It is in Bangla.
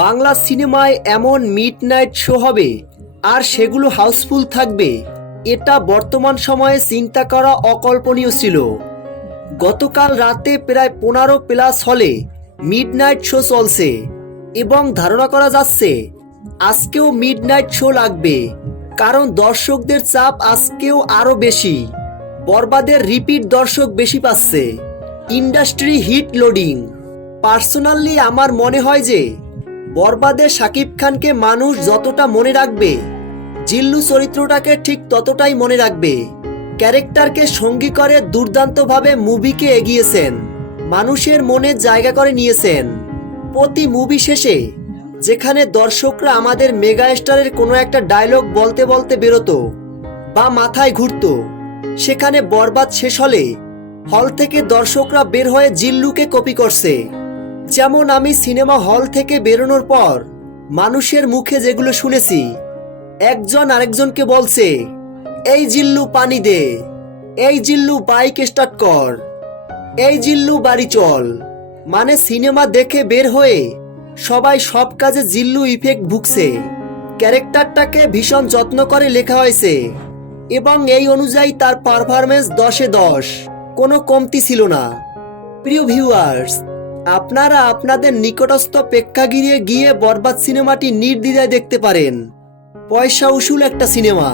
বাংলা সিনেমায় এমন মিডনাইট শো হবে আর সেগুলো হাউসফুল থাকবে, এটা বর্তমান সময়ে চিন্তা করা অকল্পনীয় ছিল। গতকাল রাতে প্রায় 15+ হলে মিডনাইট শো চলছে এবং ধারণা করা যাচ্ছে আজকেও মিডনাইট শো লাগবে, কারণ দর্শকদের চাপ আজকেও আরও বেশি। বরবাদের রিপিট দর্শক বেশি পাচ্ছে, ইন্ডাস্ট্রি হিট লোডিং। পার্সোনালি আমার মনে হয় যে বরবাদে শাকিব খানকে মানুষ যতটা মনে রাখবে, জিল্লু চরিত্রটাকে ঠিক ততটাই মনে রাখবে। ক্যারেক্টারকে সঙ্গী করে দুর্দান্তভাবে মুভিকে এগিয়েছেন, মানুষের মনে জায়গা করে নিয়েছেন। প্রতি মুভি শেষে যেখানে দর্শকরা আমাদের মেগা স্টারের কোনো একটা ডায়লগ বলতে বলতে বেরোতো বা মাথায় ঘুরতো, সেখানে বরবাদ শেষ হলে হল থেকে দর্শকরা বের হয়ে জিল্লুকে কপি করছে। যেমন আমি সিনেমা হল থেকে বেরোনোর পর মানুষের মুখে যেগুলো শুনেছি, একজন আরেকজনকে বলছে, এই জিল্লু পানি দে, এই জিল্লু বাইক স্টার্ট কর, এই জিল্লু বাড়ি চল। মানে সিনেমা দেখে বের হয়ে সবাই সব কাজে জিল্লু ইফেক্ট ভুগছে। ক্যারেক্টারটাকে ভীষণ যত্ন করে লেখা হয়েছে এবং এই অনুযায়ী তার পারফরমেন্স 10-এ 10, কোনো কমতি ছিল না। প্রিয় ভিউয়ার্স, আপনারা আপনাদের নিকটস্থ প্রেক্ষাগৃহে গিয়ে বরবাদ সিনেমাটি নির্দ্বিধায় দেখতে পারেন। পয়সা উসুল একটা সিনেমা।